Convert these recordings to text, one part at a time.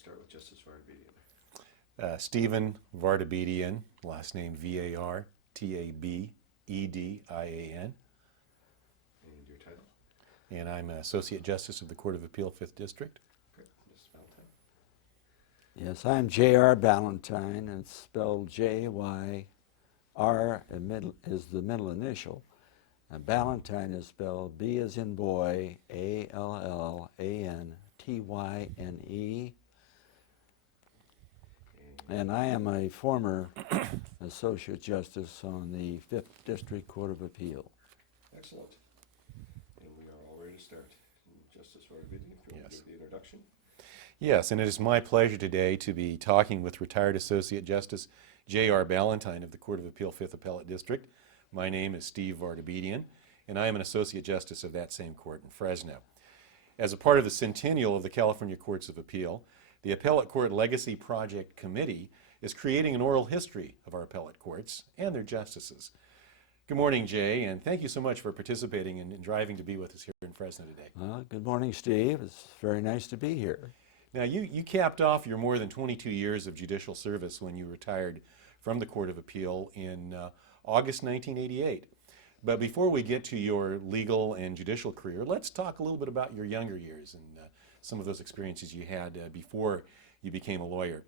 start with Justice Vardabedian. Stephen Vardabedian, last name Vartabedian. And your title? And I'm Associate Justice of the Court of Appeal, 5th District. Great. Ms. Ballantyne. Yes, I'm J.R. Ballantyne, and it's spelled J-Y-R is the middle initial. And Ballantyne is spelled B as in boy, A-L-L-A-N-T-Y-N-E. And I am a former Associate Justice on the 5th District Court of Appeal. Excellent. And we are all ready to start. Justice Vardabedian, if you want to give the introduction. Yes, and it is my pleasure today to be talking with retired Associate Justice J.R. Ballantyne of the Court of Appeal, 5th Appellate District. My name is Steve Vardabedian, and I am an Associate Justice of that same court in Fresno. As a part of the centennial of the California Courts of Appeal, the Appellate Court Legacy Project Committee is creating an oral history of our appellate courts and their justices. Good morning, Jay, and thank you so much for participating and driving to be with us here in Fresno today. Good morning, Steve. It's very nice to be here. Now, you capped off your more than 22 years of judicial service when you retired from the Court of Appeal in August 1988. But before we get to your legal and judicial career, let's talk a little bit about your younger years and some of those experiences you had before you became a lawyer.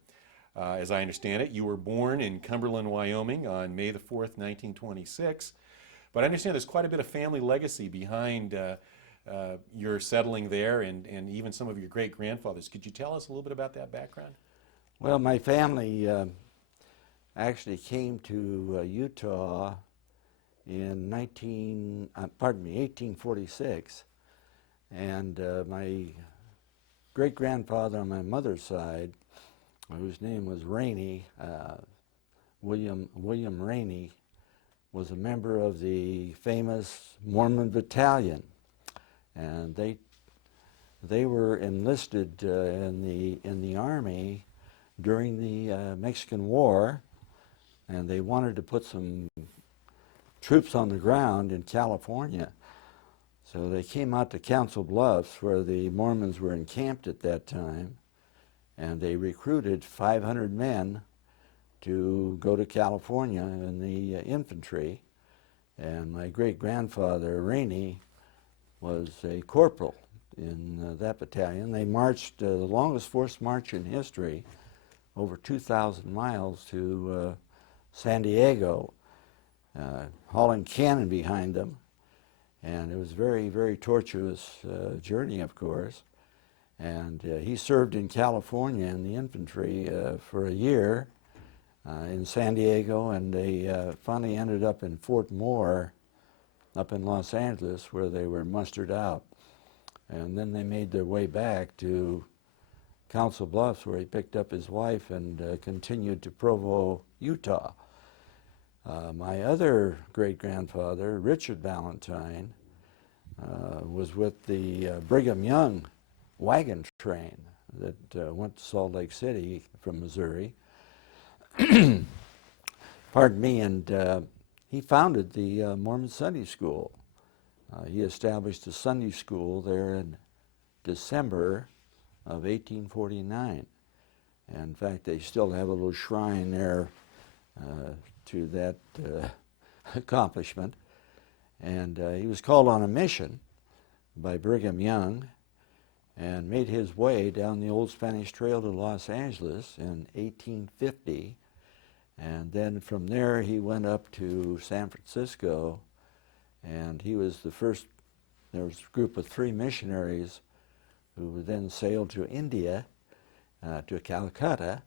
As I understand it, you were born in Cumberland, Wyoming on May the 4th, 1926. But I understand there's quite a bit of family legacy behind your settling there and even some of your great-grandfathers. Could you tell us a little bit about that background? Well, my family actually came to Utah in 1846, and my great-grandfather on my mother's side, whose name was Rainey, William Rainey, was a member of the famous Mormon Battalion, and they were enlisted in the Army during the Mexican War, and they wanted to put some troops on the ground in California. So they came out to Council Bluffs, where the Mormons were encamped at that time, and they recruited 500 men to go to California in the infantry. And my great-grandfather, Rainey, was a corporal in that battalion. They marched the longest forced march in history, over 2,000 miles to San Diego, hauling cannon behind them. And it was a very, very tortuous journey, of course. And he served in California in the infantry for a year in San Diego, and they finally ended up in Fort Moore up in Los Angeles, where they were mustered out. And then they made their way back to Council Bluffs, where he picked up his wife and continued to Provo, Utah. My other great-grandfather, Richard Ballantyne, was with the Brigham Young wagon train that went to Salt Lake City from Missouri. Pardon me, and he founded the Mormon Sunday School. He established a Sunday school there in December of 1849. And in fact, they still have a little shrine there to that accomplishment. And he was called on a mission by Brigham Young and made his way down the old Spanish Trail to Los Angeles in 1850. And then from there he went up to San Francisco, and he was the first. There was a group of 3 missionaries who then sailed to India, to Calcutta,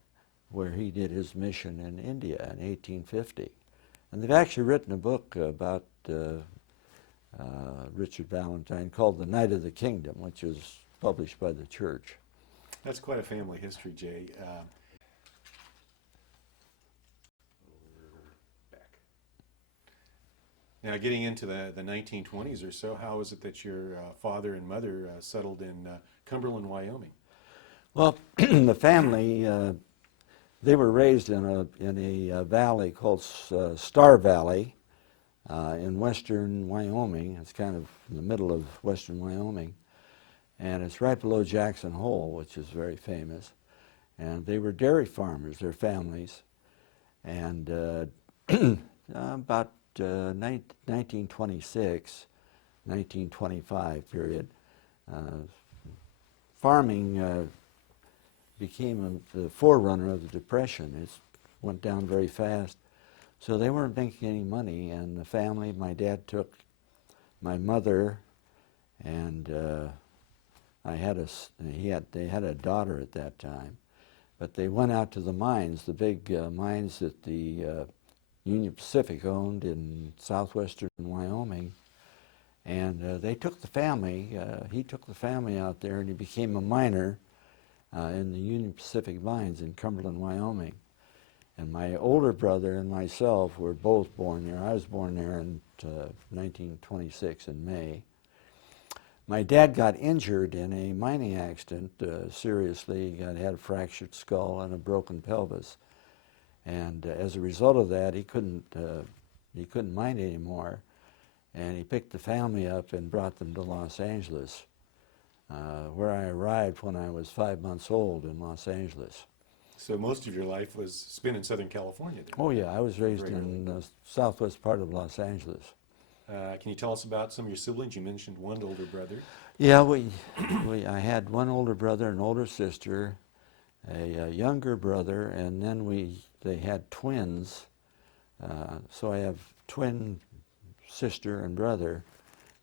where he did his mission in India in 1850. And they've actually written a book about Richard Ballantyne called The Knight of the Kingdom, which is published by the church. That's quite a family history, Jay. Back. Now, getting into the 1920s or so, how is it that your father and mother settled in Cumberland, Wyoming? Well, the family, they were raised in a valley called Star Valley in western Wyoming. It's kind of in the middle of western Wyoming. And it's right below Jackson Hole, which is very famous. And they were dairy farmers, their families. And about 1926, 1925 period, farming became the forerunner of the Depression. It went down very fast. So they weren't making any money, and the family, my dad took my mother, and they had a daughter at that time, but they went out to the mines, the big mines that the Union Pacific owned in Southwestern Wyoming, and they took the family, he took the family out there, and he became a miner in the Union Pacific mines in Cumberland, Wyoming. And my older brother and myself were both born there. I was born there in 1926 in May. My dad got injured in a mining accident seriously. He had a fractured skull and a broken pelvis. And as a result of that, he couldn't mine anymore. And he picked the family up and brought them to Los Angeles, where I arrived when I was 5 months old in Los Angeles. So most of your life was spent in Southern California then? Oh yeah, I was raised in the southwest part of Los Angeles. Can you tell us about some of your siblings? You mentioned one older brother. Yeah, I had one older brother, an older sister, a younger brother, and then they had twins. So I have twin sister and brother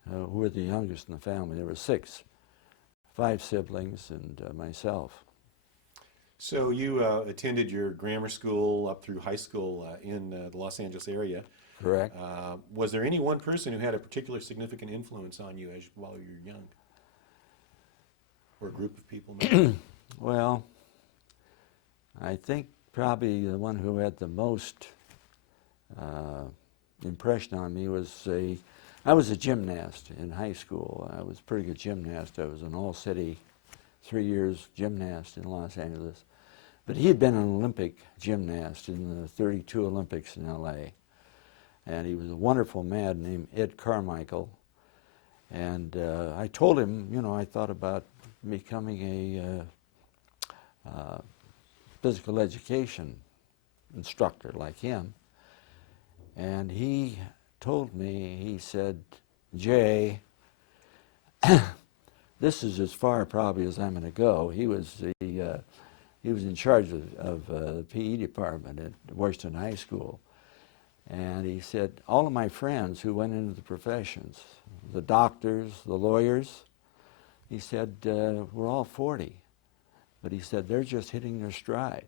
who were the youngest in the family. There were 5 siblings and myself. So you attended your grammar school up through high school in the Los Angeles area. Correct. Was there any one person who had a particular significant influence on you while you were young? Or a group of people maybe? Well, I think probably the one who had the most impression on me was I was a gymnast in high school. I was a pretty good gymnast. I was an all-city 3 years gymnast in Los Angeles. But he had been an Olympic gymnast in the 32 Olympics in LA. And he was a wonderful man named Ed Carmichael. And I told him, I thought about becoming a physical education instructor like him. And he told me, he said, Jay, this is as far probably as I'm going to go. He was in charge of the PE department at Washington High School. And he said, all of my friends who went into the professions, the doctors, the lawyers, he said, we're all 40. But he said, they're just hitting their stride.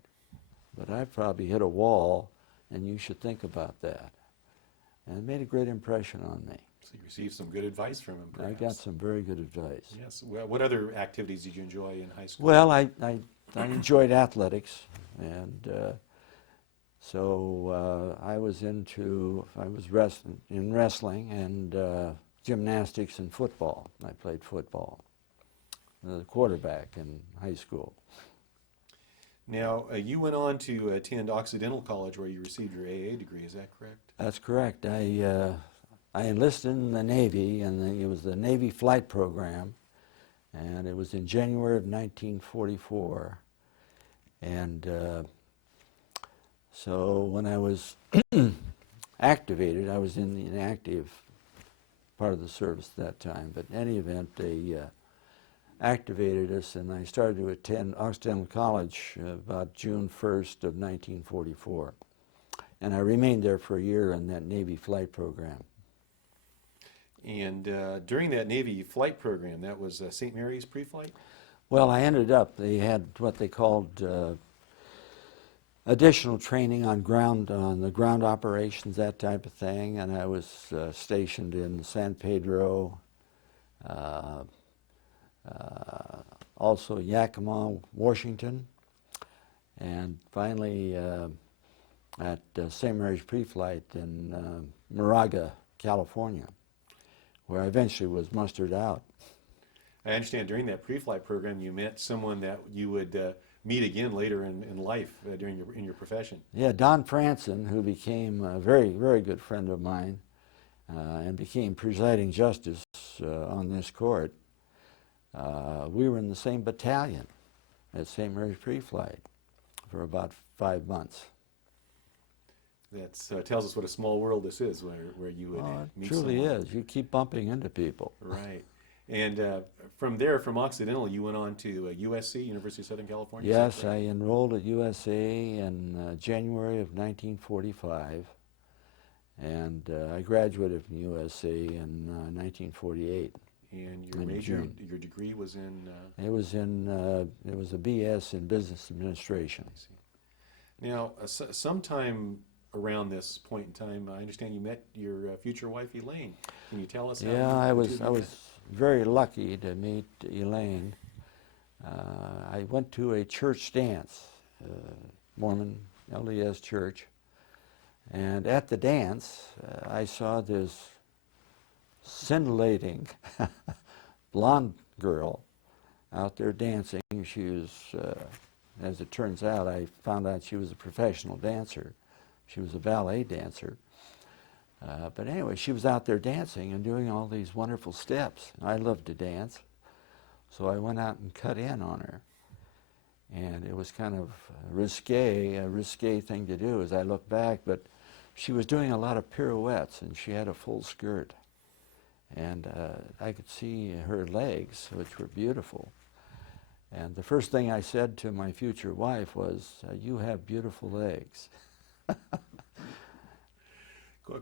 But I've probably hit a wall, and you should think about that. And it made a great impression on me. So you received some good advice from him, perhaps. I got some very good advice. Yes. Well, what other activities did you enjoy in high school? Well, I enjoyed athletics, and so I was in wrestling and gymnastics and football. I played football, the quarterback in high school. Now, you went on to attend Occidental College where you received your AA degree, is that correct? That's correct. I enlisted in the Navy, and it was the Navy flight program, and it was in January of 1944. And so when I was activated, I was in the inactive part of the service at that time, but in any event, they activated us, and I started to attend Occidental College about June 1st of 1944. And I remained there for a year in that Navy flight program. And during that Navy flight program, that was St. Mary's pre-flight? Well, I ended up, they had what they called additional training on the ground operations, that type of thing, and I was stationed in San Pedro, also Yakima, Washington, and finally at St. Mary's pre-flight in Moraga, California, where I eventually was mustered out. I understand during that pre-flight program you met someone that you would meet again later in life in your profession. Yeah, Don Franson, who became a very, very good friend of mine and became presiding justice on this court. We were in the same battalion at St. Mary's pre-flight. for about 5 months. That tells us what a small world this is, where you would Oh, it meet truly someone. is. You keep bumping into people. Right. And from there, from Occidental, you went on to USC, University of Southern California? Is that Yes, correct? I enrolled at USA in January of 1945, and I graduated from USC in 1948. And your In major, June. your degree was in? It was a BS in business administration. I see. Now, sometime around this point in time, I understand you met your future wife, Elaine. Can you tell us how Yeah, I the was two of I you was met? very lucky to meet Elaine. I went to a church dance, Mormon LDS church, and at the dance, I saw this scintillating blonde girl out there dancing. She was, as it turns out, I found out she was a professional dancer. She was a ballet dancer. But anyway, she was out there dancing and doing all these wonderful steps. I love to dance, so I went out and cut in on her. And it was kind of a risque thing to do as I look back, but she was doing a lot of pirouettes, and she had a full skirt. And I could see her legs, which were beautiful. And the first thing I said to my future wife was, "You have beautiful legs."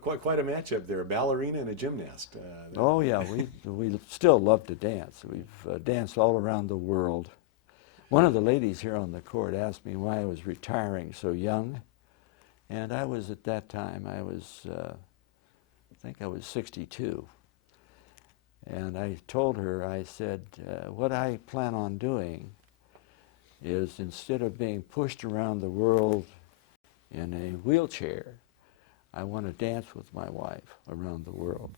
Quite a matchup there, a ballerina and a gymnast. Oh yeah, we still love to dance. We've danced all around the world. One of the ladies here on the court asked me why I was retiring so young, and I was at that time, I think I was 62. And I told her, I said, what I plan on doing is, instead of being pushed around the world in a wheelchair, I want to dance with my wife around the world.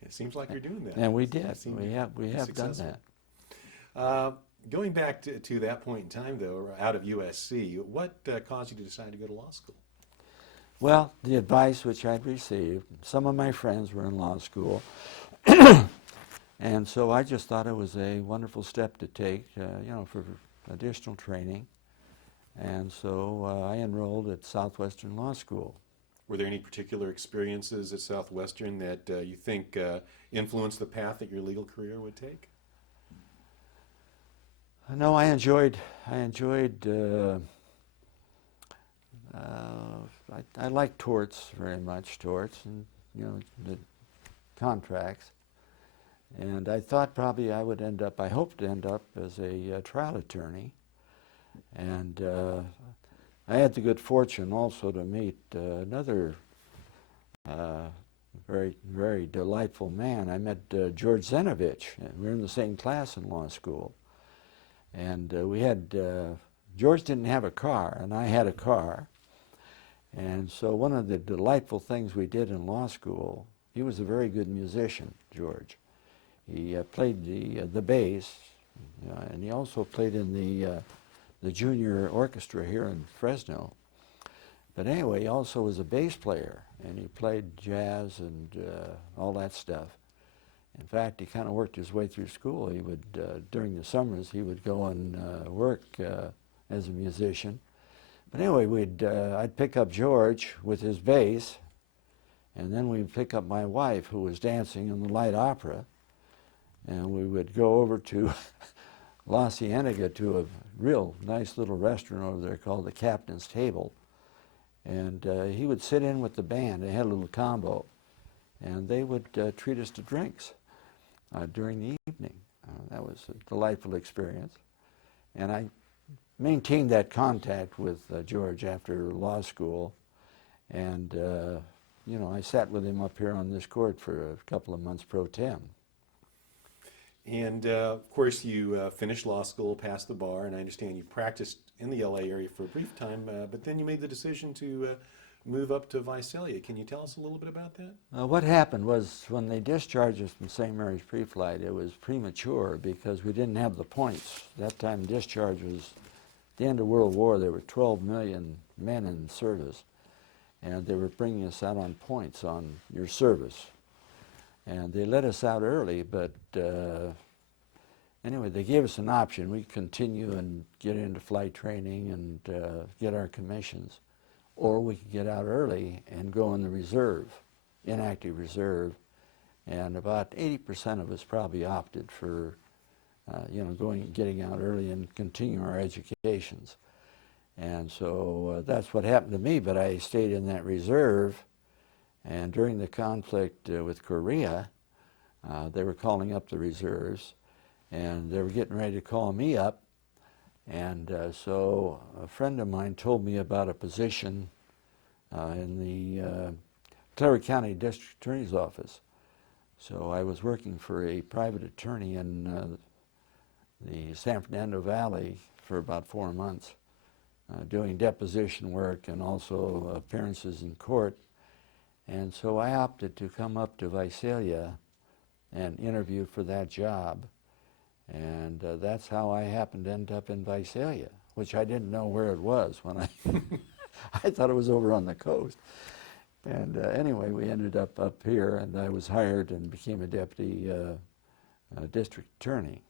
It seems like you're doing that. And we did. You seem We to have be done successful. that. Going back to that point in time, though, out of USC, what caused you to decide to go to law school? Well, the advice which I'd received, some of my friends were in law school, and so I just thought it was a wonderful step to take, for additional training. And so I enrolled at Southwestern Law School. Were there any particular experiences at Southwestern that you think influenced the path that your legal career would take? No, I enjoyed. I like torts very much, torts, and the contracts. And I thought probably I would end up. I hoped to end up as a trial attorney. And I had the good fortune also to meet another very, very delightful man. I met George Zenovich. We were in the same class in law school. And we had, George didn't have a car, and I had a car. And so one of the delightful things we did in law school, he was a very good musician, George. He played the bass, and he also played in the junior orchestra here in Fresno. But anyway, he also was a bass player, and he played jazz and all that stuff. In fact, he kind of worked his way through school. He would, during the summers, he would go and work as a musician. But anyway, I'd pick up George with his bass, and then we'd pick up my wife, who was dancing in the light opera, and we would go over to La Cienega to a real nice little restaurant over there called the Captain's Table. And he would sit in with the band. They had a little combo, and they would treat us to drinks during the evening. That was a delightful experience. And I maintained that contact with George after law school. And, I sat with him up here on this court for a couple of months pro tem. And of course, you finished law school, passed the bar, and I understand you practiced in the LA area for a brief time, but then you made the decision to move up to Visalia. Can you tell us a little bit about that? What happened was, when they discharged us from St. Mary's Pre-Flight, it was premature because we didn't have the points. That time discharge was at the end of World War. There were 12 million men in service, and they were bringing us out on points on your service. And they let us out early, but anyway, they gave us an option. We could continue and get into flight training and get our commissions, or we could get out early and go in the reserve, inactive reserve. And about 80% of us probably opted for, getting out early and continuing our educations. And so that's what happened to me, but I stayed in that reserve. And during the conflict with Korea, they were calling up the reserves, and they were getting ready to call me up. And so a friend of mine told me about a position in the Tulare County District Attorney's Office. So I was working for a private attorney in the San Fernando Valley for about 4 months, doing deposition work and also appearances in court. And so I opted to come up to Visalia and interview for that job. And that's how I happened to end up in Visalia, which I didn't know where it was when I thought it was over on the coast. And anyway, we ended up here, and I was hired and became a deputy district attorney.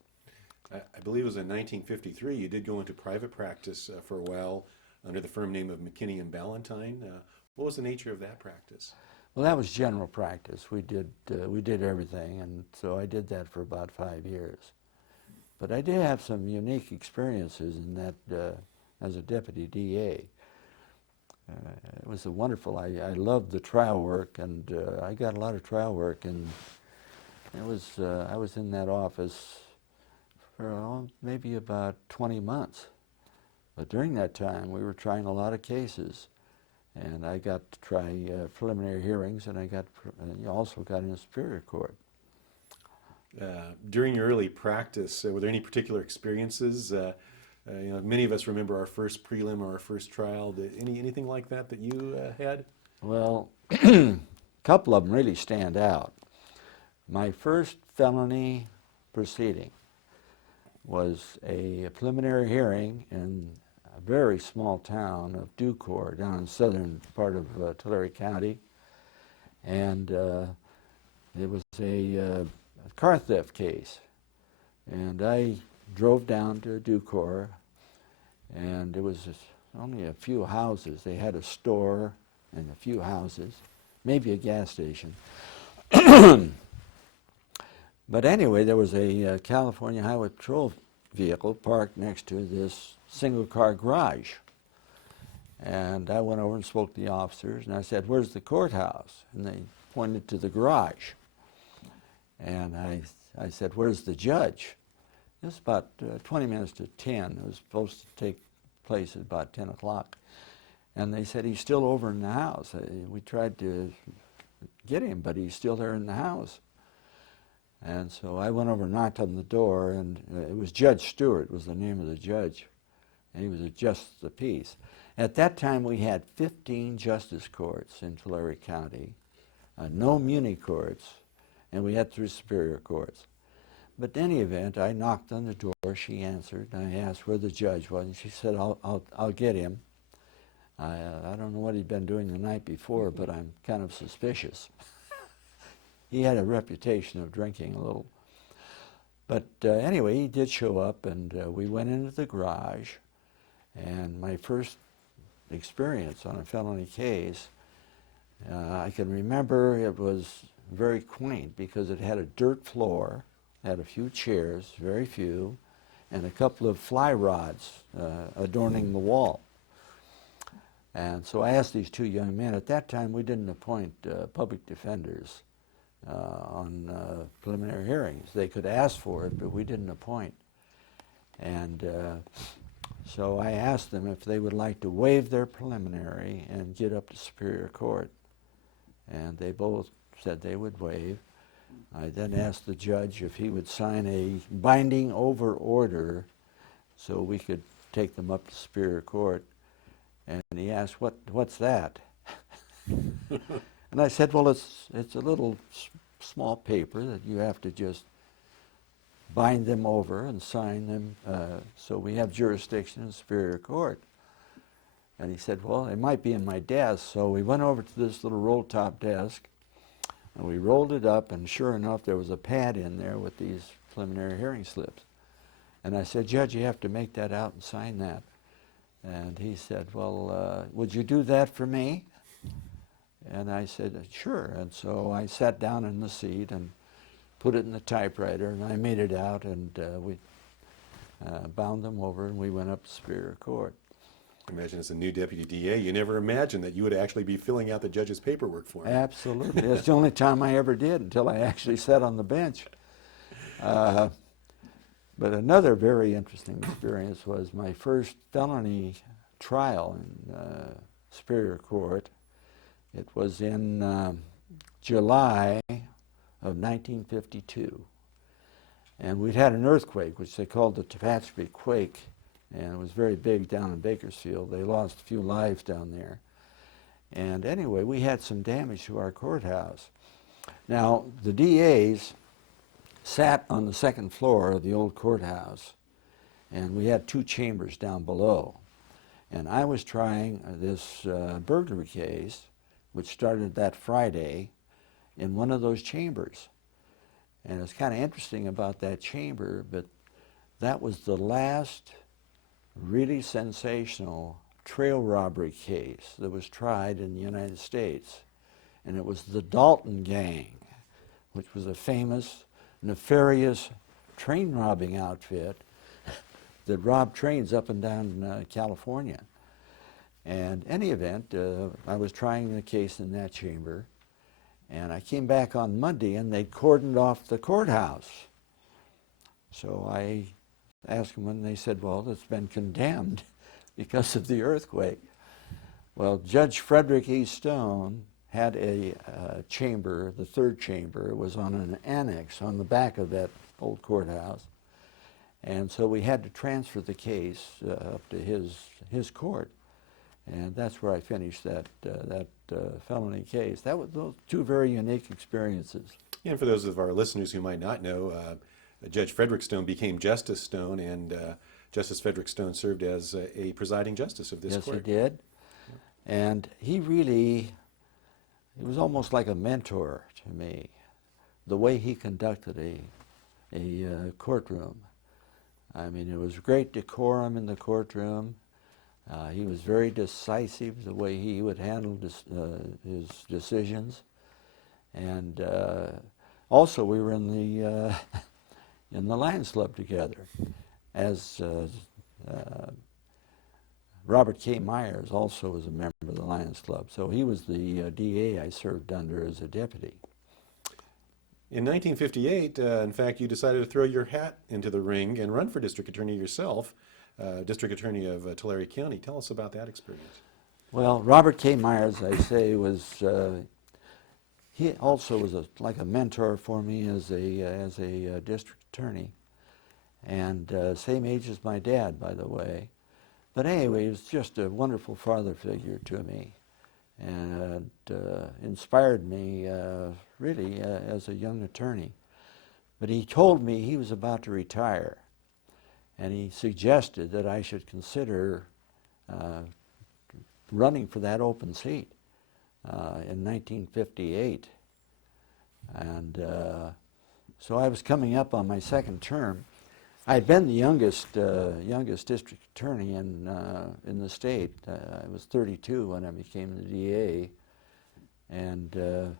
I believe it was in 1953. You did go into private practice for a while under the firm name of McKinney and Ballantyne. What was the nature of that practice? Well, that was general practice. We did everything, and so I did that for about 5 years. But I did have some unique experiences in that as a deputy DA. It was wonderful. I loved the trial work, and I got a lot of trial work, and it was I was in that office for maybe about 20 months. But during that time, we were trying a lot of cases, and I got to try preliminary hearings, and I also got in Superior Court. During your early practice, were there any particular experiences? Many of us remember our first prelim or our first trial. Anything like that you had? Well, a couple of them really stand out. My first felony proceeding was a preliminary hearing in a very small town of Ducor down in southern part of Tulare County. And it was a car theft case. And I drove down to Ducor, and there was only a few houses. They had a store and a few houses, maybe a gas station. But anyway, there was a California Highway Patrol vehicle parked next to this single-car garage. And I went over and spoke to the officers, and I said, "Where's the courthouse?" And they pointed to the garage. And I said, "Where's the judge?" It was about 20 minutes to 10. It was supposed to take place at about 10 o'clock. And they said, "He's still over in the house." We tried to get him, but he's still there in the house. And so I went over and knocked on the door, and it was Judge Stewart was the name of the judge. And he was a justice of the peace. At that time, we had 15 justice courts in Tulare County, no muni courts, and we had 3 superior courts. But in any event, I knocked on the door. She answered, and I asked where the judge was, and she said, I'll get him. I don't know what he'd been doing the night before, but I'm kind of suspicious. He had a reputation of drinking a little. But anyway, he did show up, and we went into the garage, and my first experience on a felony case, I can remember it was very quaint because it had a dirt floor, had a few chairs, very few, and a couple of fly rods adorning the wall. And so I asked these 2 young men. At that time, we didn't appoint public defenders on preliminary hearings. They could ask for it, but we didn't appoint. And so I asked them if they would like to waive their preliminary and get up to Superior Court. And they both said they would waive. I then asked the judge if he would sign a binding over order so we could take them up to Superior Court. And he asked, what's that? And I said, well, it's a little small paper that you have to just bind them over and sign them so we have jurisdiction in Superior Court. And he said, well, it might be in my desk. So we went over to this little roll-top desk, and we rolled it up, and sure enough, there was a pad in there with these preliminary hearing slips. And I said, Judge, you have to make that out and sign that. And he said, well, would you do that for me? And I said, sure. And so I sat down in the seat and put it in the typewriter, and I made it out, and we bound them over, and we went up to Superior Court. Imagine as a new deputy DA, you never imagined that you would actually be filling out the judge's paperwork for him. Absolutely. That's the only time I ever did, until I actually sat on the bench. But another very interesting experience was my first felony trial in Superior Court. It was in July of 1952. And we'd had an earthquake, which they called the Tehachapi quake, and it was very big down in Bakersfield. They lost a few lives down there. And anyway, we had some damage to our courthouse. Now, the DAs sat on the second floor of the old courthouse, and we had two chambers down below. And I was trying this burglary case, which started that Friday, in one of those chambers. And it's kind of interesting about that chamber, but that was the last really sensational trail robbery case that was tried in the United States. And it was the Dalton Gang, which was a famous, nefarious train robbing outfit that robbed trains up and down California. And in any event, I was trying the case in that chamber, and I came back on Monday, and they'd cordoned off the courthouse. So I asked them, and they said, well, it's been condemned because of the earthquake. Well, Judge Frederick E. Stone had a chamber, the third chamber. It was on an annex on the back of that old courthouse. And so we had to transfer the case up to his court. And that's where I finished that felony case. That was those two very unique experiences. Yeah, and for those of our listeners who might not know, Judge Frederick Stone became Justice Stone, and Justice Frederick Stone served as a presiding justice of this court. Yes, he did. And he was almost like a mentor to me, the way he conducted a courtroom. I mean, it was great decorum in the courtroom. He was very decisive, the way he would handle his decisions. And also, we were in the Lions Club together, as Robert K. Myers also was a member of the Lions Club. So he was the DA I served under as a deputy. In 1958, in fact, you decided to throw your hat into the ring and run for district attorney yourself, district attorney of Tulare County. Tell us about that experience. Well, Robert K. Myers, I say, he also was like a mentor for me as a district attorney, and same age as my dad, by the way. But anyway, he was just a wonderful father figure to me, and inspired me really as a young attorney. But he told me he was about to retire, and he suggested that I should consider running for that open seat in 1958. And so I was coming up on my second term. I'd been the youngest district attorney in the state. I was 32 when I became the DA, and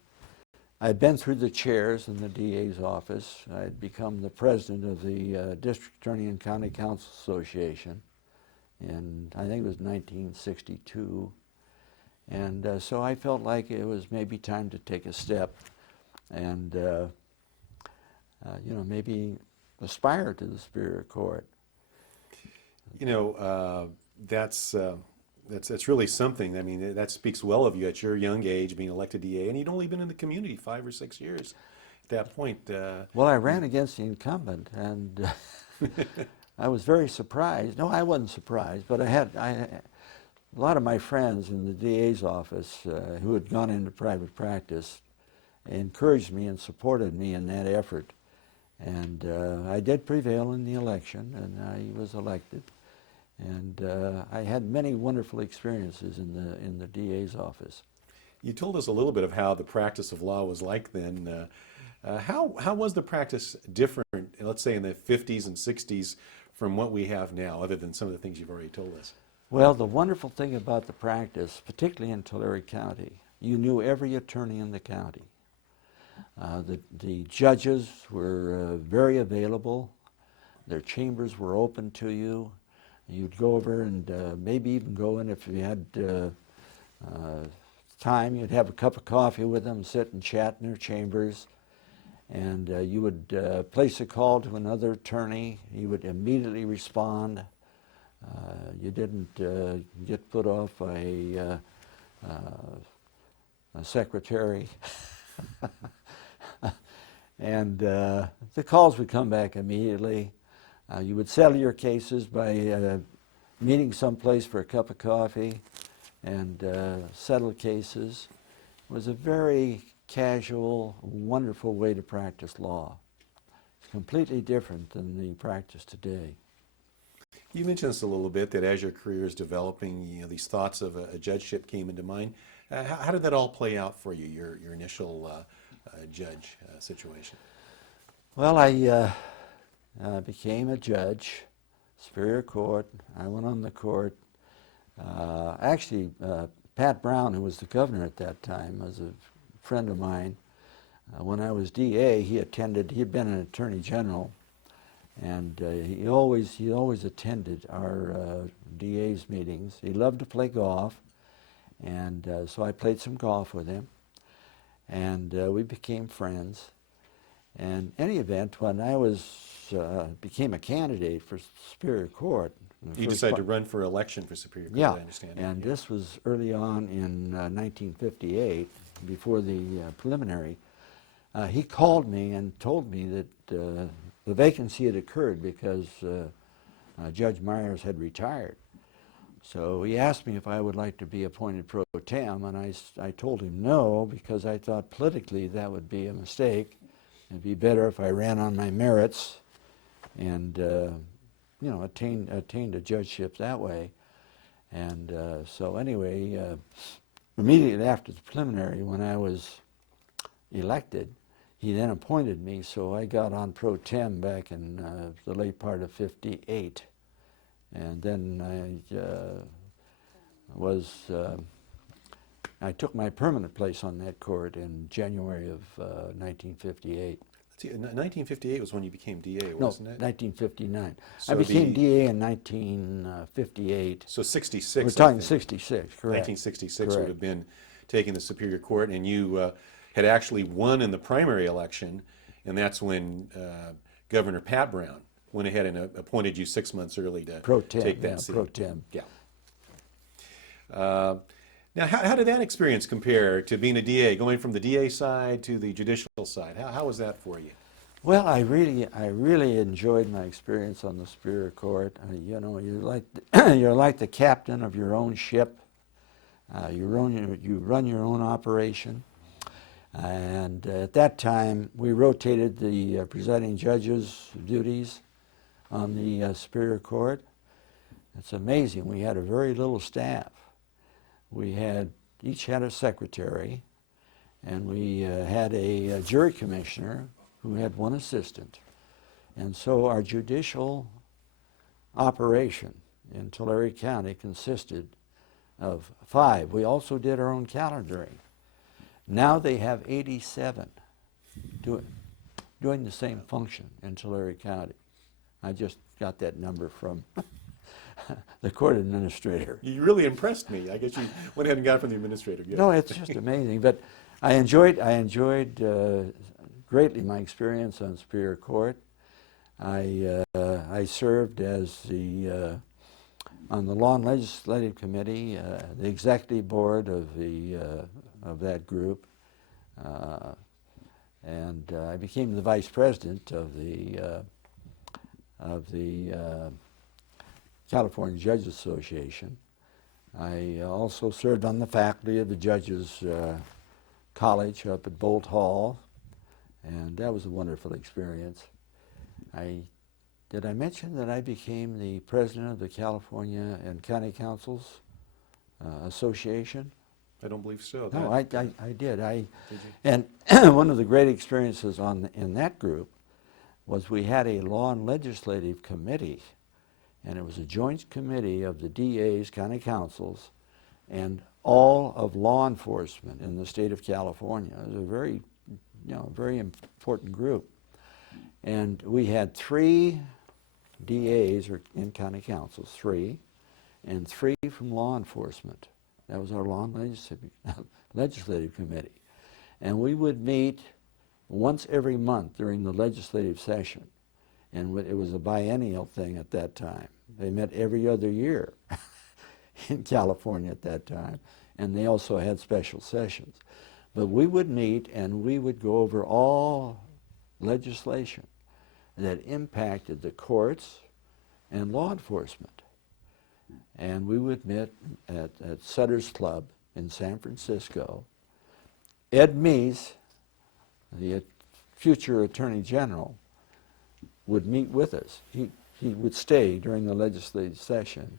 I'd been through the chairs in the DA's office. I'd become the president of the District Attorney and County Council Association, and I think it was 1962. And so I felt like it was maybe time to take a step and maybe aspire to the Superior Court. You know, that's really something. I mean, that speaks well of you at your young age, being elected DA, and you'd only been in the community 5 or 6 years at that point. Well, I ran against the incumbent, and I was very surprised. No, I wasn't surprised, but I had a lot of my friends in the DA's office who had gone into private practice encouraged me and supported me in that effort. And I did prevail in the election, and I was elected. And I had many wonderful experiences in the DA's office. You told us a little bit of how the practice of law was like then. How was the practice different, let's say in the 50s and 60s, from what we have now, other than some of the things you've already told us? Well, the wonderful thing about the practice, particularly in Tulare County, you knew every attorney in the county. The judges were very available. Their chambers were open to you. You'd go over and maybe even go in if you had time. You'd have a cup of coffee with them, sit and chat in their chambers. And you would place a call to another attorney. He would immediately respond. You didn't get put off by a secretary. And the calls would come back immediately. You would settle your cases by meeting someplace for a cup of coffee and settle cases. It was a very casual, wonderful way to practice law. It's completely different than the practice today. You mentioned this a little bit, that as your career is developing, these thoughts of a judgeship came into mind. How did that all play out for you, your initial judge situation? Well, I became a judge, Superior Court. I went on the court. Actually, Pat Brown, who was the governor at that time, was a friend of mine. When I was DA, he had been an attorney general, and he always attended our DA's meetings. He loved to play golf, and so I played some golf with him, and we became friends. And in any event, when I became a candidate for Superior Court, You decided to run for election for Superior Court, yeah, I understand. and this was early on in 1958, before the preliminary. He called me and told me that the vacancy had occurred because Judge Myers had retired. So he asked me if I would like to be appointed pro tem, and I told him no, because I thought politically that would be a mistake. It'd be better if I ran on my merits and attained a judgeship that way. And so anyway, immediately after the preliminary, when I was elected, he then appointed me, so I got on pro tem back in the late part of '58. And then I took my permanent place on that court in January of 1958. See, 1958 was when you became DA, wasn't it? No, 1959. So I became DA in 1958. So 66. We're talking 66, correct. 1966 correct. would have been taking the Superior Court, and you had actually won in the primary election, and that's when Governor Pat Brown went ahead and appointed you 6 months early to take that seat. Pro tem. Yeah. Now, how did that experience compare to being a DA, going from the DA side to the judicial side? How was that for you? Well, I really enjoyed my experience on the Superior Court. You're like the captain of your own ship. You run your own operation. And at that time, we rotated the presiding judge's duties on the Superior Court. It's amazing. We had a very little staff. We each had a secretary, and we had a jury commissioner who had one assistant. And so our judicial operation in Tulare County consisted of 5. We also did our own calendaring. Now they have 87 doing the same function in Tulare County. I just got that number from the court administrator. You really impressed me. I guess you went ahead and got it from the administrator. Yeah. No, it's just amazing. But I enjoyed greatly my experience on Superior Court. I served as on the Law and Legislative Committee, the executive board of that group, and I became the vice president of the California Judges Association. I also served on the faculty of the Judges College up at Bolt Hall, and that was a wonderful experience. Did I mention that I became the president of the California and County Councils Association? I don't believe so. No, I did. Did you? And one of the great experiences in that group was we had a Law and Legislative Committee And it was a joint committee of the DAs, county councils, and all of law enforcement in the state of California. It was a very, very important group. And we had 3 DAs or in county councils, 3, and 3 from law enforcement. That was our law legislative committee. And we would meet once every month during the legislative session. And it was a biennial thing at that time. They met every other year in California at that time. And they also had special sessions. But we would meet and we would go over all legislation that impacted the courts and law enforcement. And we would meet at Sutter's Club in San Francisco. Ed Meese, the future Attorney General, would meet with us. He would stay during the legislative session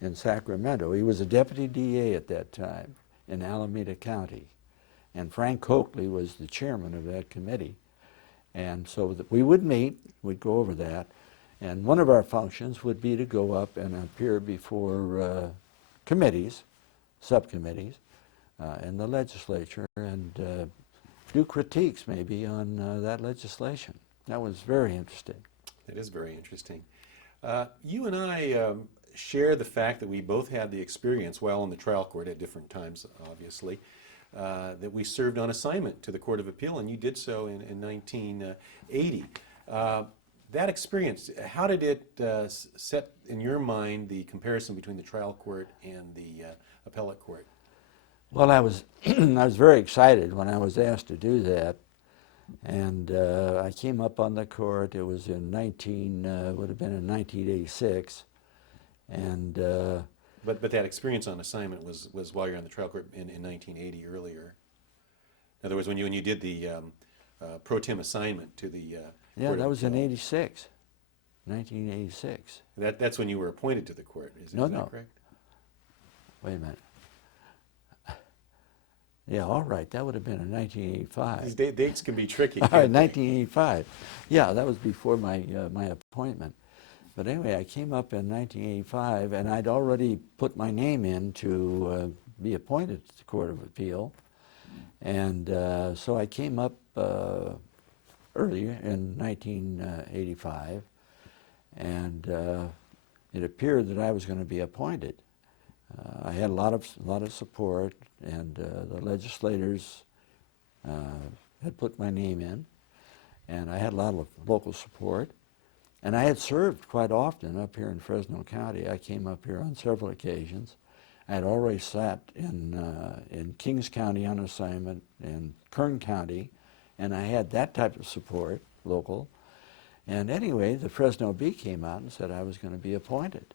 in Sacramento. He was a deputy DA at that time in Alameda County. And Frank Coakley was the chairman of that committee. And so we would meet, we'd go over that, and one of our functions would be to go up and appear before committees, subcommittees, in the legislature and do critiques maybe on that legislation. That was very interesting. It is very interesting. You and I share the fact that we both had the experience while in the trial court at different times, obviously, that we served on assignment to the Court of Appeal, and you did so in 1980. That experience, how did it set in your mind the comparison between the trial court and the appellate court? Well, I was I was very excited when I was asked to do that, and I came up on the court. It was in would have been in 1986, and but that experience on assignment was while you're on the trial court in 1980 earlier. In other words, when you did the pro tem assignment to the yeah, that was in 86, 1986. That's when you were appointed to the court. Is No. that correct? Wait a minute. Yeah, all right. That would have been in 1985. These dates can be tricky. All right, 1985. Yeah, that was before my my appointment. But anyway, I came up in 1985, and I'd already put my name in to be appointed to the Court of Appeal. And so I came up earlier in 1985, and it appeared that I was going to be appointed. I had a lot of support, and the legislators had put my name in, and I had a lot of local support. And I had served quite often up here in Fresno County. I came up here on several occasions. I had already sat in Kings County on assignment, in Kern County, and I had that type of support, local. And anyway, the Fresno Bee came out and said I was going to be appointed.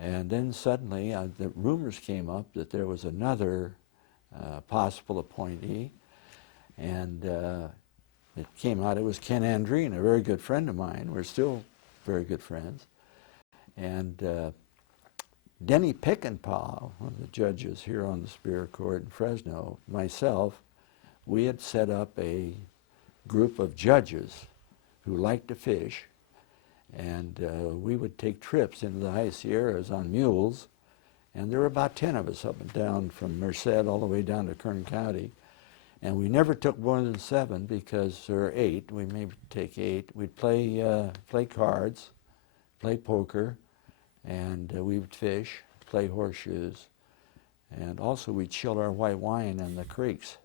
And then suddenly the rumors came up that there was another possible appointee, and it came out it was Ken Andreen, a very good friend of mine. We're still very good friends. And Denny Pickenpaugh, one of the judges here on the Superior Court in Fresno, myself, we had set up a group of judges who liked to fish, and we would take trips into the high Sierras on mules, and there were about 10 of us up and down from Merced all the way down to Kern County, and we never took more than 7 because there are 8. We maybe take 8. We'd play cards, play poker, and we would fish, play horseshoes, and also we'd chill our white wine in the creeks.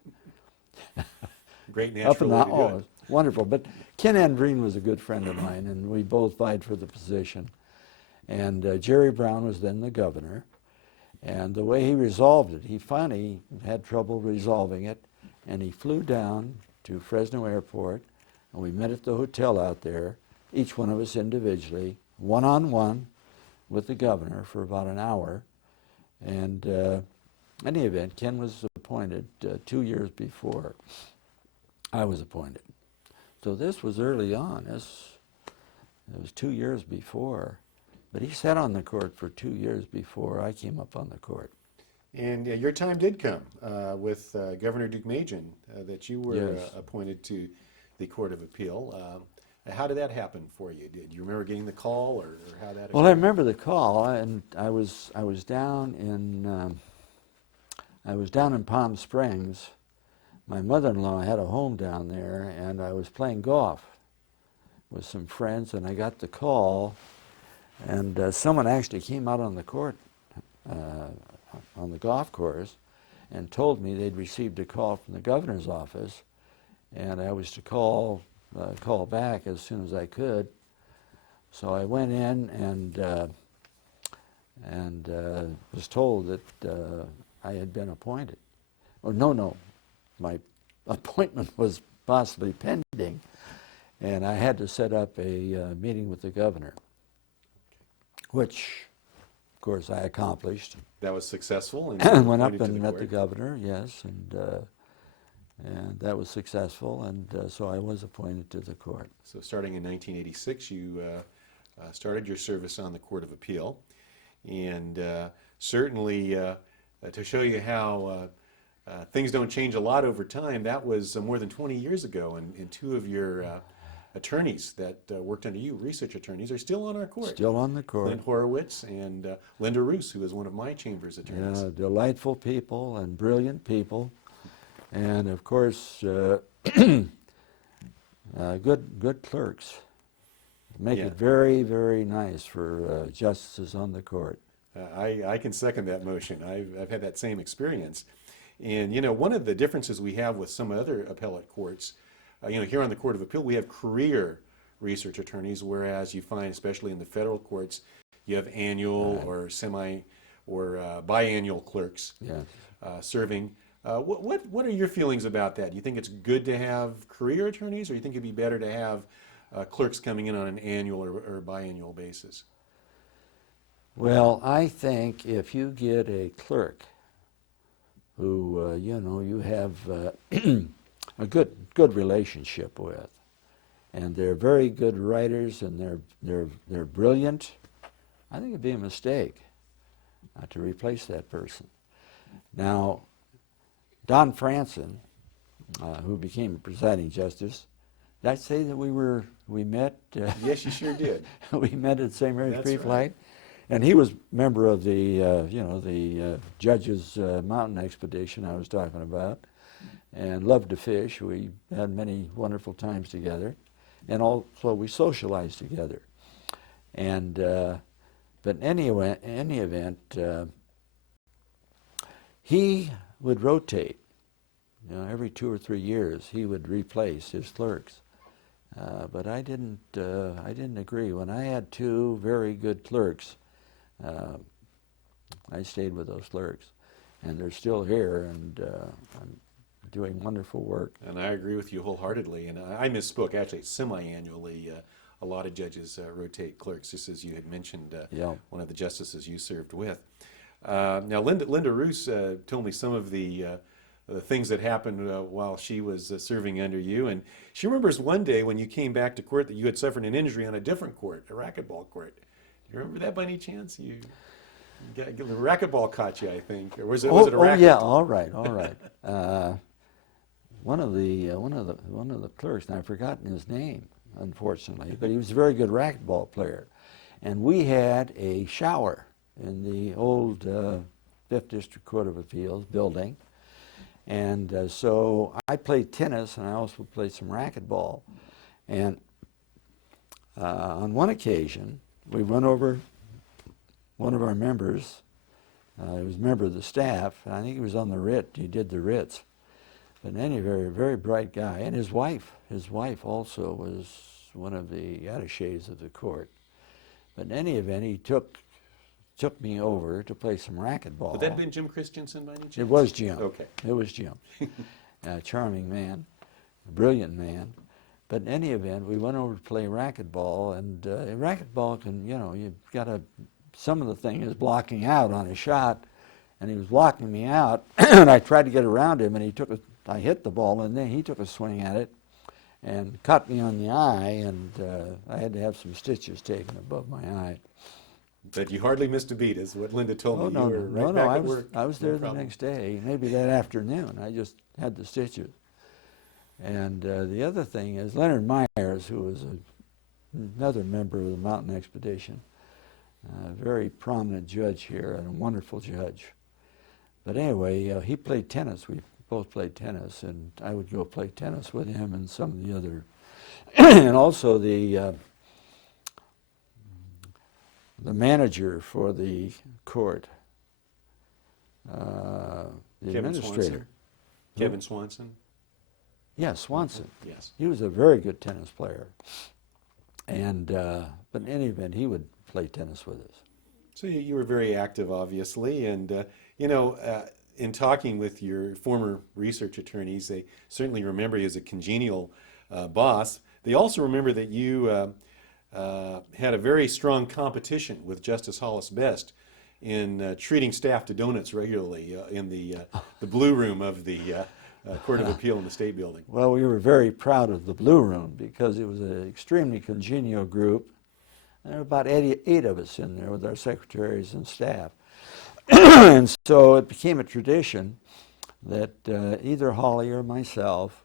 Great natural way to do it. Wonderful. But Ken Andreen was a good friend of mine, and we both vied for the position. And Jerry Brown was then the governor. And the way he resolved it, he finally had trouble resolving it, and he flew down to Fresno Airport, and we met at the hotel out there, each one of us individually, one-on-one with the governor for about an hour. And in any event, Ken was appointed 2 years before I was appointed. So this was early on. It was 2 years before. But he sat on the court for 2 years before I came up on the court. And your time did come with Governor Duke Majan, that you were Yes. appointed to the Court of Appeal. How did that happen for you? Did you remember getting the call, or how that? Well, I remember the call, and I was down in Palm Springs. My mother-in-law had a home down there, and I was playing golf with some friends, and I got the call, and someone actually came out on the court, on the golf course, and told me they'd received a call from the governor's office, and I was to call back as soon as I could. So I went in and was told that I had been appointed. Oh, no, my appointment was possibly pending, and I had to set up a meeting with the governor, which, of course, I accomplished. That was successful, and you were went up appointed to and the met court. the governor, yes, and that was successful, and so I was appointed to the court. So starting in 1986, you started your service on the Court of Appeal, and certainly to show you how things don't change a lot over time, that was more than 20 years ago, and two of your attorneys that worked under you, research attorneys, are still on our court. Still on the court. Clint Horowitz and Linda Roos, who is one of my chamber's attorneys. Yeah, delightful people and brilliant people, and of course, good clerks. Make Yeah. it very, very nice for justices on the court. I can second that motion. I've had that same experience. And, you know, one of the differences we have with some other appellate courts, here on the Court of Appeal, we have career research attorneys, whereas you find, especially in the federal courts, you have annual or semi or biannual clerks Yes. serving. What are your feelings about that? Do you think it's good to have career attorneys, or do you think it'd be better to have clerks coming in on an annual or biannual basis? Well, I think if you get a clerk who you have a good relationship with, and they're very good writers, and they're brilliant, I think it'd be a mistake to replace that person. Now, Don Franson, who became a presiding justice, did I say that we met? Yes, you sure did. We met at St. Mary's That's Pre-Flight, and he was member of the Judges Mountain Expedition I was talking about, and loved to fish. We had many wonderful times together, and also we socialized together. And but in any event, he would rotate. Every 2 or 3 years he would replace his clerks. But I didn't agree. When I had 2 very good clerks, I stayed with those clerks, and they're still here, and I'm doing wonderful work. And I agree with you wholeheartly. And I misspoke. Actually, semi-annually, a lot of judges rotate clerks, just as you had mentioned. One of the justices you served with. Now, Linda Roos told me some of the things that happened while she was serving under you, and she remembers one day when you came back to court that you had suffered an injury on a different court, a racquetball court. Do you remember that by any chance? The racquetball caught you, I think, or was it a racket? Oh yeah, all right. One of the clerks, and I've forgotten his name, unfortunately, but he was a very good racquetball player, and we had a shower in the old 5th District Court of Appeals building. And so I played tennis, and I also played some racquetball. And on one occasion, we went over, one of our members, he was a member of the staff, and I think he was on the writ, he did the writs. But any very, very bright guy, and his wife also was one of the attachés of the court. But in any event, he took me over to play some racquetball. Would that have been Jim Christensen by any chance? It was Jim. Okay. It was Jim. A charming man, a brilliant man. But in any event, we went over to play racquetball, and racquetball can, you've got to, some of the thing is blocking out on a shot, and he was blocking me out, and I tried to get around him, and I hit the ball, and then he took a swing at it and cut me on the eye, and I had to have some stitches taken above my eye. But you hardly missed a beat, is what Linda told me. No, You were right back at work. I was No there the problem. next day, maybe that afternoon. I just had the stitches. And the other thing is Leonard Myers, who was another member of the mountain expedition, a very prominent judge here and a wonderful judge. But anyway, he played tennis. We both played tennis, and I would go play tennis with him and some of the other, and also the manager for the court, the Kevin administrator. Swanson? Kevin Swanson? Yeah, Swanson. Yes. He was a very good tennis player. And, but in any event, he would play tennis with us. So you were very active, obviously, and in talking with your former research attorneys, they certainly remember you as a congenial boss. They also remember that you had a very strong competition with Justice Hollis Best in treating staff to donuts regularly in the Blue Room of the Court of Appeal in the State Building. Well, we were very proud of the Blue Room because it was an extremely congenial group. There were about 88 of us in there with our secretaries and staff. And so it became a tradition that either Holly or myself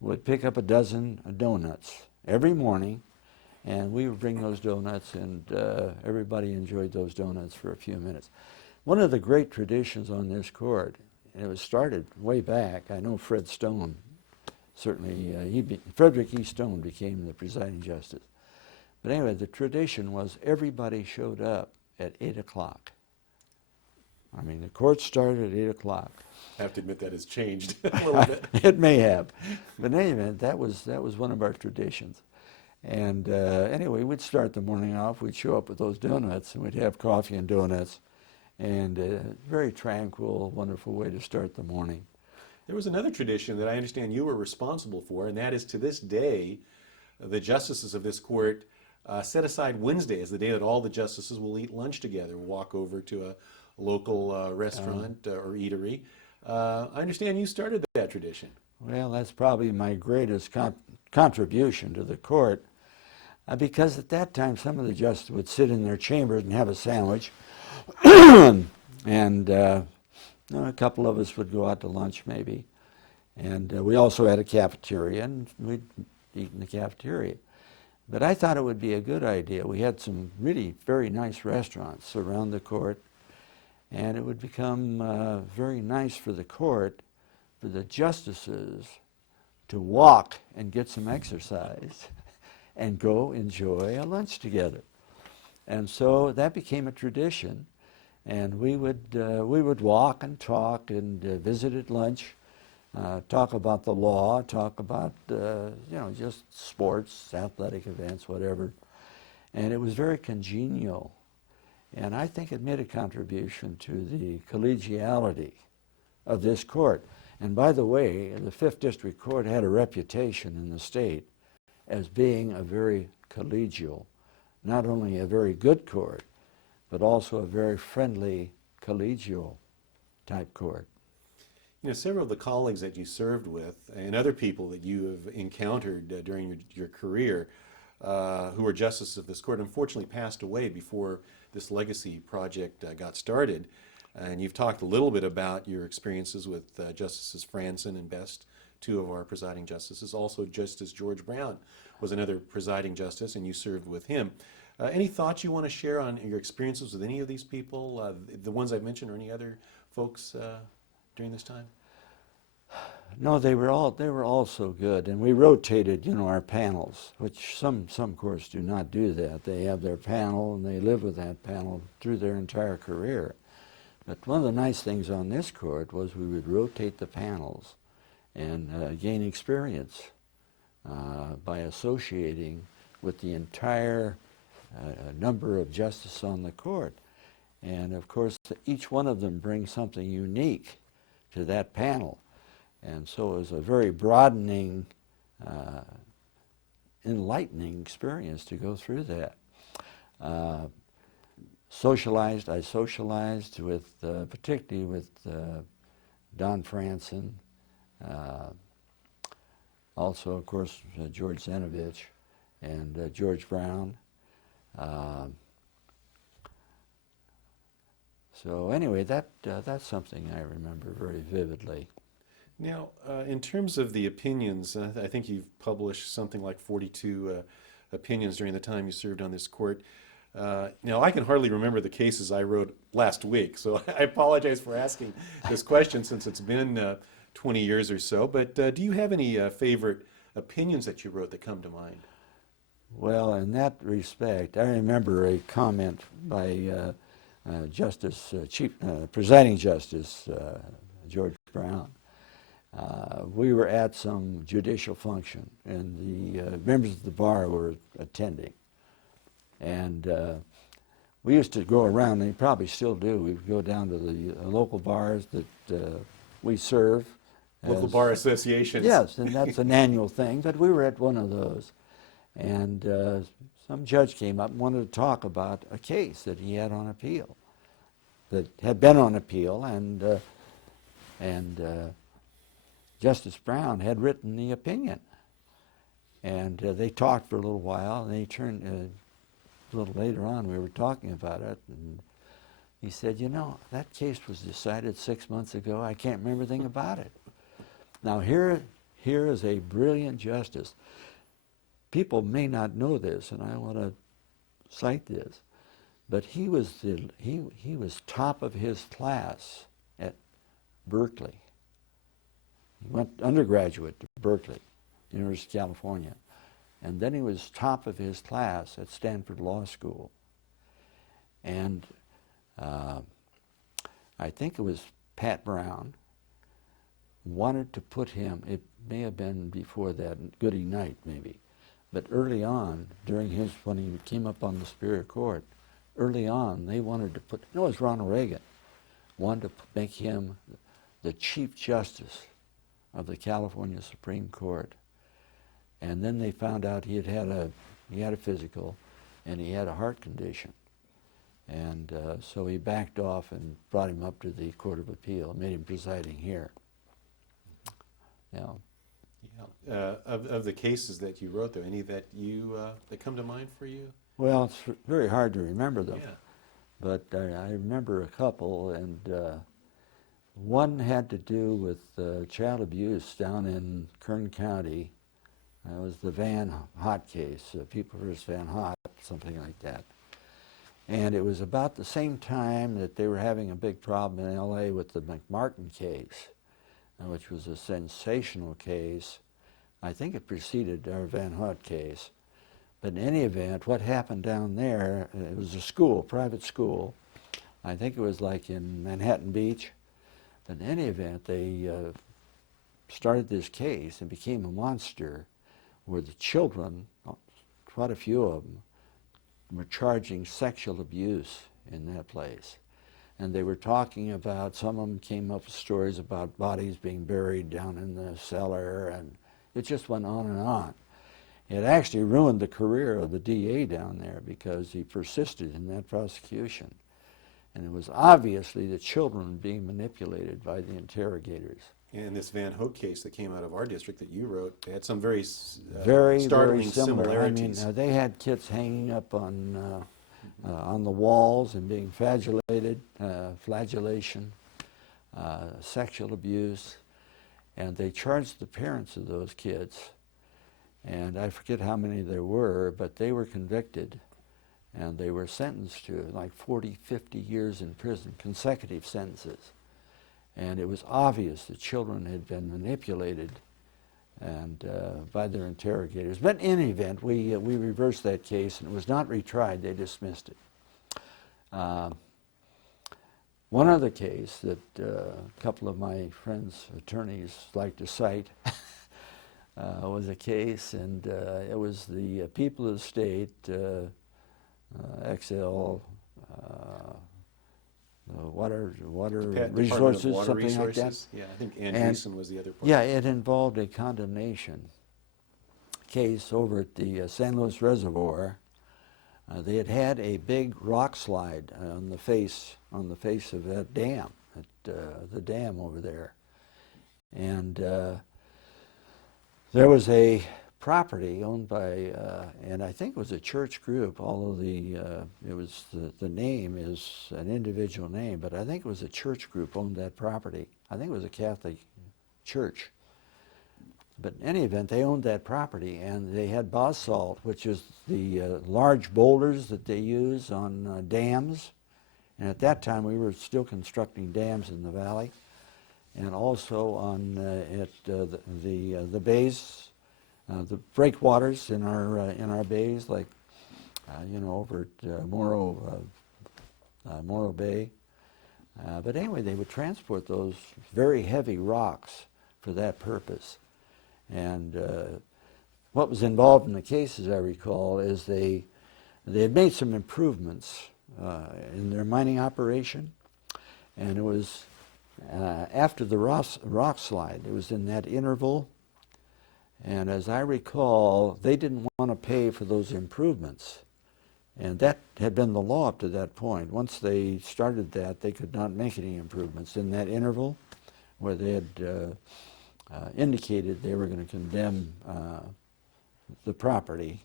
would pick up a dozen donuts every morning, and we would bring those donuts, and everybody enjoyed those donuts for a few minutes. One of the great traditions on this court, and it was started way back, I know Fred Stone, certainly, Frederick E. Stone became the presiding justice. But anyway, the tradition was everybody showed up at 8 o'clock. I mean, the court started at 8 o'clock. I have to admit that has changed a little bit. It may have. But in any event, that was one of our traditions. And anyway, we'd start the morning off. We'd show up with those donuts, and we'd have coffee and donuts. And very tranquil, wonderful way to start the morning. There was another tradition that I understand you were responsible for, and that is to this day, the justices of this court set aside Wednesday as the day that all the justices will eat lunch together, walk over to a local restaurant or eatery. I understand you started that tradition. Well, that's probably my greatest contribution to the court, because at that time some of the justices would sit in their chambers and have a sandwich, and a couple of us would go out to lunch maybe. And we also had a cafeteria, and we'd eat in the cafeteria. But I thought it would be a good idea. We had some really very nice restaurants around the court, and it would become very nice for the court, for the justices to walk and get some exercise and go enjoy a lunch together. And so that became a tradition, and we would walk and talk and visit at lunch, talk about the law, talk about just sports, athletic events, whatever. And it was very congenial. And I think it made a contribution to the collegiality of this court. And by the way, the 5th District Court had a reputation in the state as being a very collegial, not only a very good court, but also a very friendly, collegial type court. You know, several of the colleagues that you served with and other people that you have encountered during your career who were justices of this court unfortunately passed away before this legacy project got started. And you've talked a little bit about your experiences with Justices Franson and Best, 2 of our presiding justices. Also, Justice George Brown was another presiding justice, and you served with him. Any thoughts you want to share on your experiences with any of these people, the ones I've mentioned, or any other folks during this time? No, they were all so good, and we rotated, our panels, which some courts do not do that. They have their panel, and they live with that panel through their entire career. But one of the nice things on this court was we would rotate the panels and gain experience by associating with the entire number of justices on the court. And of course, each one of them brings something unique to that panel. And so it was a very broadening, enlightening experience to go through that. I socialized with, particularly with Don Franson, also, of course, George Zenovich and George Brown. So anyway, that's something I remember very vividly. Now, in terms of the opinions, I think you've published something like 42 opinions during the time you served on this court. Now, I can hardly remember the cases I wrote last week, so I apologize for asking this question since it's been 20 years or so. But do you have any favorite opinions that you wrote that come to mind? Well, in that respect, I remember a comment by Presiding Justice George Brown. We were at some judicial function, and the members of the bar were attending. And we used to go around, and we probably still do. We would go down to the local bars that we serve. Local bar associations. Yes, and that's an annual thing, but we were at one of those. And some judge came up and wanted to talk about a case that he had on appeal, that had been on appeal, and Justice Brown had written the opinion. And they talked for a little while, and they turned, a little later on, we were talking about it, and he said, you know, that case was decided 6 months ago. I can't remember anything about it. Now, here is a brilliant justice. People may not know this, and I want to cite this, but he was top of his class at Berkeley. He went undergraduate to Berkeley, University of California, and then he was top of his class at Stanford Law School. And I think it was Pat Brown wanted to put him, it may have been before that, Goody Night maybe, but early on, when he came up on the Superior Court, early on they wanted to put, no, it was Ronald Reagan, wanted to make him the Chief Justice of the California Supreme Court. And then they found out he had a physical, and he had a heart condition. And so he backed off and brought him up to the Court of Appeal, made him presiding here. Yeah. Of the cases that you wrote, though, any that that come to mind for you? Well, it's very hard to remember them. Yeah. But I remember a couple, and one had to do with child abuse down in Kern County. It was the Van Hot case, People versus Van Hot, something like that. And it was about the same time that they were having a big problem in L.A. with the McMartin case, which was a sensational case. I think it preceded our Van Hot case. But in any event, what happened down there, it was a school, private school. I think it was like in Manhattan Beach. But in any event, they started this case and became a monster where the children, quite a few of them, were charging sexual abuse in that place. And they were talking about, some of them came up with stories about bodies being buried down in the cellar, and it just went on and on. It actually ruined the career of the DA down there because he persisted in that prosecution. And it was obviously the children being manipulated by the interrogators. And this Van Hook case that came out of our district that you wrote, they had some very Very startling similar. similarities. I mean, they had kids hanging up on the walls and being flagellated, flagellation, sexual abuse, and they charged the parents of those kids. And I forget how many there were, but they were convicted, and they were sentenced to like 40, 50 years in prison, consecutive sentences. And it was obvious the children had been manipulated and by their interrogators. But in any event, we reversed that case, and it was not retried. They dismissed it. One other case that a couple of my friends, attorneys, like to cite was a case, and it was the people of the state, XL, water resources, Water something resources. like that. Yeah, I think Andreessen was the other part. Yeah, it involved a condemnation case over at the San Luis Reservoir. They had had a big rock slide on the face of that dam, the dam over there, and there was a property owned by, and I think it was a church group, although the name is an individual name, but I think it was a church group owned that property. I think it was a Catholic church. But in any event, they owned that property, and they had basalt, which is the large boulders that they use on dams. And at that time, we were still constructing dams in the valley, and also on the bays, the breakwaters in our bays, like over at Morro Bay. But anyway, they would transport those very heavy rocks for that purpose. And what was involved in the case, as I recall, is they had made some improvements in their mining operation, and it was after the rock slide. It was in that interval, and as I recall, they didn't want to pay for those improvements, and that had been the law up to that point. Once they started that, they could not make any improvements in that interval where they had indicated they were going to condemn the property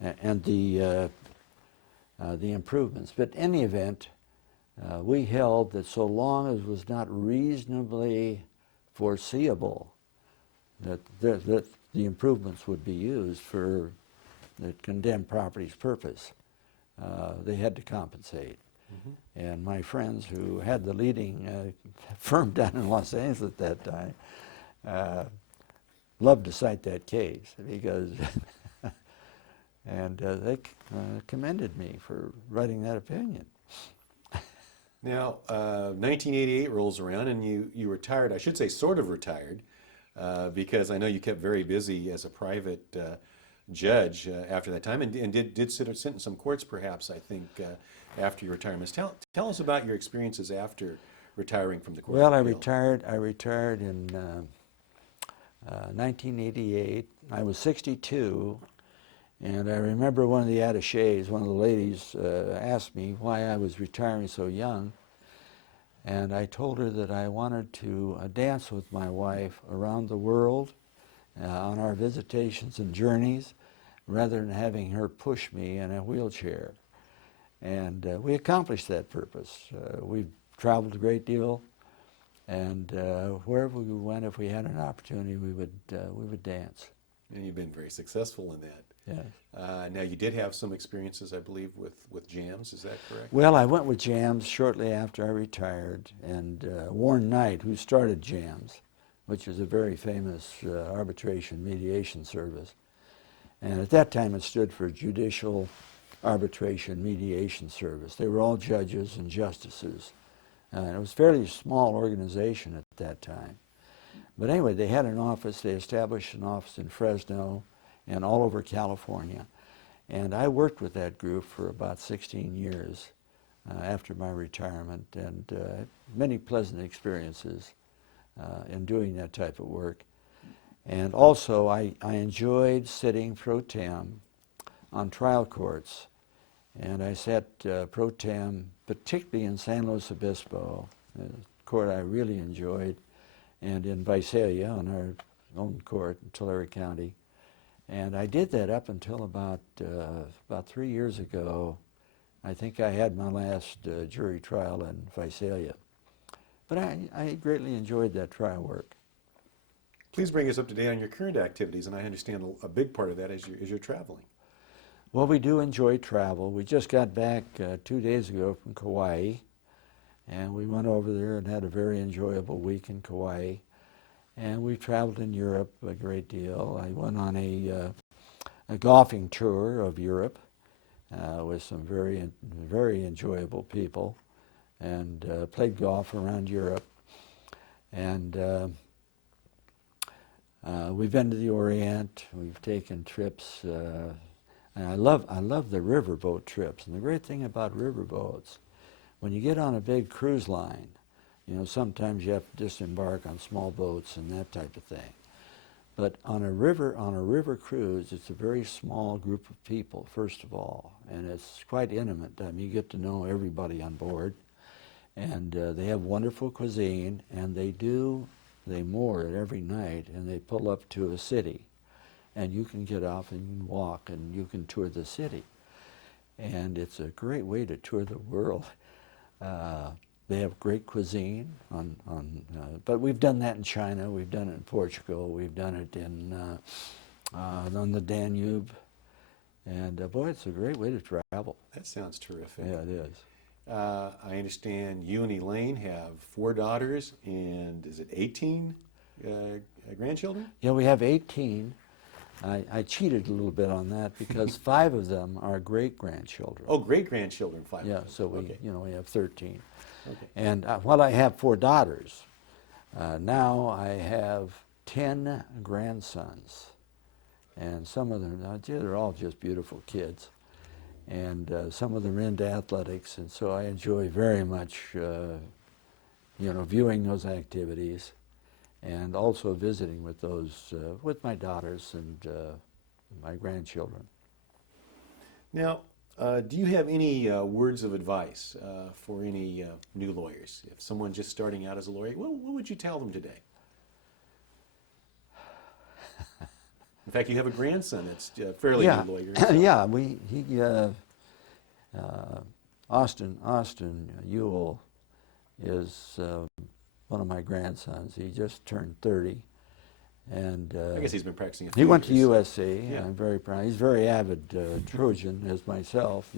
and the improvements. But in any event, we held that so long as it was not reasonably foreseeable that the improvements would be used for the condemned property's purpose, they had to compensate. Mm-hmm. And my friends who had the leading firm down in Los Angeles at that time loved to cite that case because and they commended me for writing that opinion. Now, 1988 rolls around and you retired, I should say sort of retired, because I know you kept very busy as a private judge after that time and did sit in some courts perhaps, I think, after your retirement. Tell us about your experiences after retiring from the court. Well, I retired in 1988. I was 62. And I remember one of the attachés, one of the ladies, asked me why I was retiring so young. And I told her that I wanted to dance with my wife around the world on our visitations and journeys, rather than having her push me in a wheelchair. And we accomplished that purpose. We traveled a great deal, and wherever we went, if we had an opportunity, we would dance. And you've been very successful in that. Yes. Now, you did have some experiences, I believe, with jams. Is that correct? Well, I went with jams shortly after I retired, and Warren Knight, who started jams, which is a very famous arbitration mediation service. And at that time, it stood for Judicial Arbitration Mediation Service. They were all judges and justices. It was a fairly small organization at that time. But anyway, they had an office. They established an office in Fresno and all over California. And I worked with that group for about 16 years after my retirement, and many pleasant experiences in doing that type of work. And also, I enjoyed sitting pro tem on trial courts. And I sat pro tem, particularly in San Luis Obispo, a court I really enjoyed, and in Visalia on our own court in Tulare County. And I did that up until about 3 years ago. I think I had my last jury trial in Visalia. But I greatly enjoyed that trial work. Please bring us up to date on your current activities, and I understand a big part of that is you're traveling. Well, we do enjoy travel. We just got back 2 days ago from Kauai, and we went over there and had a very enjoyable week in Kauai. And we traveled in Europe a great deal. I went on a golfing tour of Europe with some very enjoyable people, and played golf around Europe. And we've been to the Orient. We've taken trips, and I love the riverboat trips. And the great thing about riverboats, when you get on a big cruise line, sometimes you have to disembark on small boats and that type of thing. But on a river cruise, it's a very small group of people, first of all, and it's quite intimate. I mean, you get to know everybody on board, and they have wonderful cuisine, and they moor it every night, and they pull up to a city, and you can get off and you can walk, and you can tour the city. And it's a great way to tour the world. They have great cuisine but we've done that in China, we've done it in Portugal, we've done it on the Danube, and boy, it's a great way to travel. That sounds terrific. Yeah, it is. I understand you and Elaine have 4 daughters and is it 18 grandchildren? Yeah, we have 18. I cheated a little bit on that because 5 of them are great-grandchildren. Oh, great-grandchildren, 5 Yeah, of them. so Okay. we have 13. Okay. And while I have 4 daughters, now I have 10 grandsons. And some of them, they're all just beautiful kids. And some of them are into athletics, and so I enjoy very much, viewing those activities, and also visiting with those, with my daughters and my grandchildren. Now, do you have any words of advice for any new lawyers? If someone just starting out as a lawyer, what would you tell them today? In fact, you have a grandson that's a fairly new lawyer. Yeah, Austin Ewell is one of my grandsons. He just turned 30, and I guess he's been practicing. He went to years. USC. Yeah. I'm very proud. He's a very avid Trojan, as myself.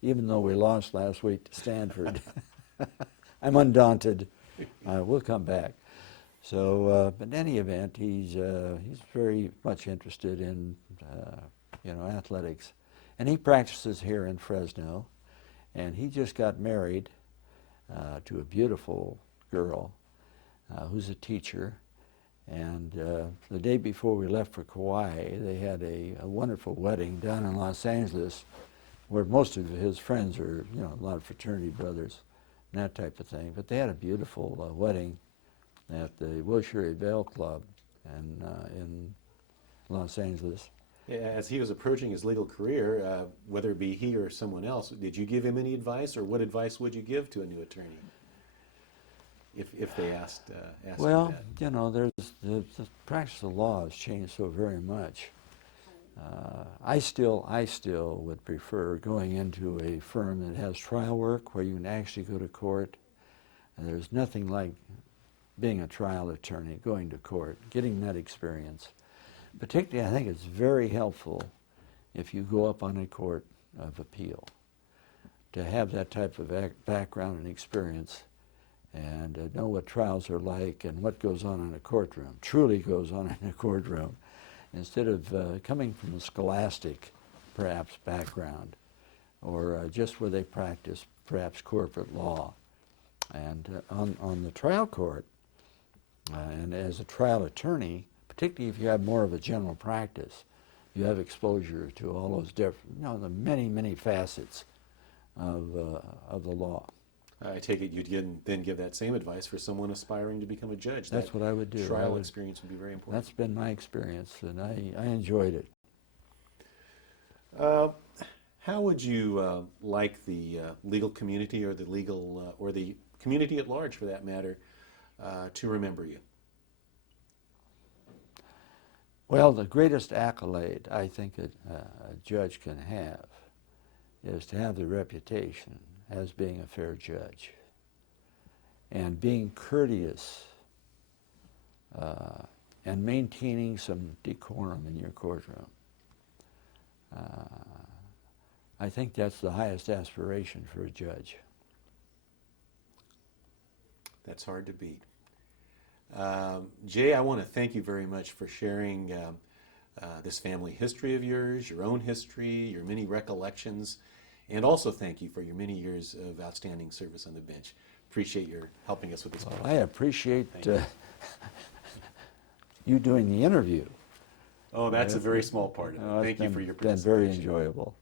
Even though we lost last week to Stanford, I'm undaunted. We'll come back. So, but in any event, he's very much interested in athletics, and he practices here in Fresno, and he just got married to a beautiful girl who's a teacher, and the day before we left for Kauai, they had a wonderful wedding down in Los Angeles, where most of his friends are, a lot of fraternity brothers, and that type of thing. But they had a beautiful wedding at the Wilshire Vale Club in Los Angeles. As he was approaching his legal career, whether it be he or someone else, did you give him any advice, or what advice would you give to a new attorney if they asked Well, you that? there's the practice of law has changed so very much. I still would prefer going into a firm that has trial work where you can actually go to court. And there's nothing like being a trial attorney, going to court, getting that experience. Particularly, I think it's very helpful if you go up on a court of appeal to have that type of background and experience and know what trials are like and what goes on in a courtroom, truly goes on in a courtroom, instead of coming from a scholastic, perhaps, background, or just where they practice, perhaps, corporate law. And on the trial court, and as a trial attorney, particularly if you have more of a general practice, you have exposure to all those different, the many, many facets of the law. I take it you'd then give that same advice for someone aspiring to become a judge. That's what I would do. Trial experience would be very important. That's been my experience, and I enjoyed it. How would you like the legal community or the legal or the community at large, for that matter, to remember you? Well, the greatest accolade I think that a judge can have is to have the reputation as being a fair judge and being courteous and maintaining some decorum in your courtroom. I think that's the highest aspiration for a judge. That's hard to beat. Jay, I want to thank you very much for sharing this family history of yours, your own history, your many recollections, and also thank you for your many years of outstanding service on the bench. Appreciate your helping us with this. Well, I appreciate you doing the interview. Oh, that's a very small part of it. Thank you for your It's been participation. very enjoyable.